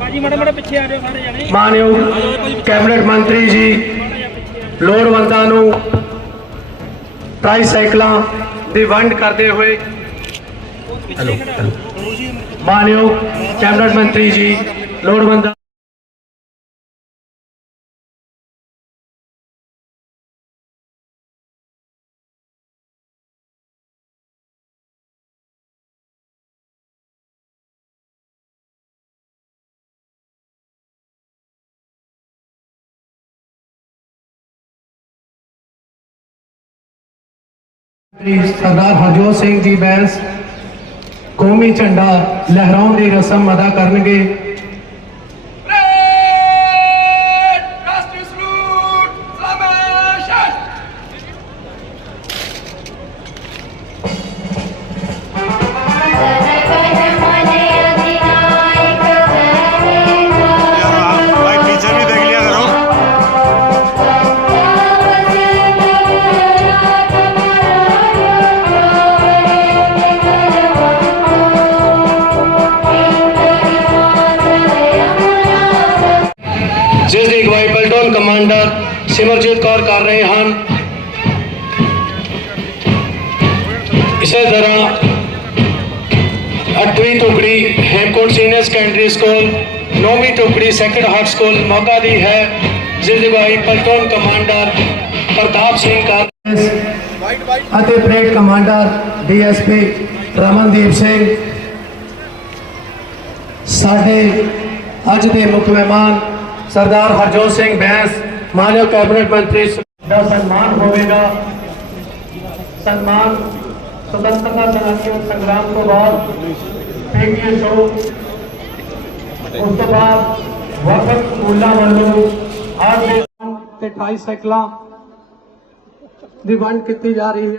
ਭਾਜੀ ਮਾੜਾ ਮਾੜਾ ਪਿੱਛੇ ਆ ਜਾਓ ਸਾਰੇ ਜਣੇ। ਮਾਨਯੋਗ ਕੈਬਨਿਟ ਮੰਤਰੀ ਜੀ ਲੋੜਵੰਦਾਂ ਨੂੰ ਟ੍ਰਾਈਸਾਈਕਲਾਂ ਦੀ ਵੰਡ ਕਰਦੇ ਹੋਏ। ਮਾਨਯੋਗ ਕੈਬਨਿਟ ਮੰਤਰੀ ਜੀ ਲੋੜਵੰਦਾਂ ਸਰਦਾਰ ਹਰਜੋਤ ਸਿੰਘ ਜੀ ਬੈਂਸ ਕੌਮੀ ਝੰਡਾ ਲਹਿਰਾਉਣ ਦੀ ਰਸਮ ਅਦਾ ਕਰਨਗੇ। ਕਮਾਂਡਰ ਸਿਮਰਜੀਤ ਕੌਰ ਕਰ ਰਹੇ ਹਨ ਇਸੇ ਤਰ੍ਹਾਂ 8ਵੀਂ ਟੁਕੜੀ Hemkunt senior secondary school 9ਵੀਂ ਟੁਕੜੀ second heart school Moga ਦੀ ਹੈ ਜਿਸ ਦੀ ਅਗਵਾਈ ਪਲਟਨ ਕਮਾਂਡਰ ਪ੍ਰਤਾਪ ਸਿੰਘ ਕਰ ਅਤੇ parade commander DSP Ramandeep Singh ਸਾਡੇ ਅੱਜ ਦੇ ਮੁੱਖ ਮਹਿਮਾਨ ਸਰਦਾਰ ਹਰਜੋਤ ਸਿੰਘ ਬੈਂਸ ਮਾਨਯੋਗ ਕੈਬਨਿਟ ਮੰਤਰੀ ਦਾ ਸਨਮਾਨ ਹੋਵੇਗਾ ਸਨਮਾਨ ਸੁਤੰਤਰਤਾ ਸੈਨਾਨੀਆਂ ਸੰਗਰਾਮ ਤੋਂ ਬਾਅਦ ਫੇਕੀਏ ਸ਼ੋ ਉਸ ਤੋਂ ਬਾਅਦ ਵਕਤ ਸਕੂਲਾਂ ਵੱਲੋਂ ਅੱਜ ਦੇ ਤੇ ਟ੍ਰਾਈਸਾਈਕਲਾਂ ਦੀ ਵੰਡ ਕੀਤੀ ਜਾ ਰਹੀ ਹੈ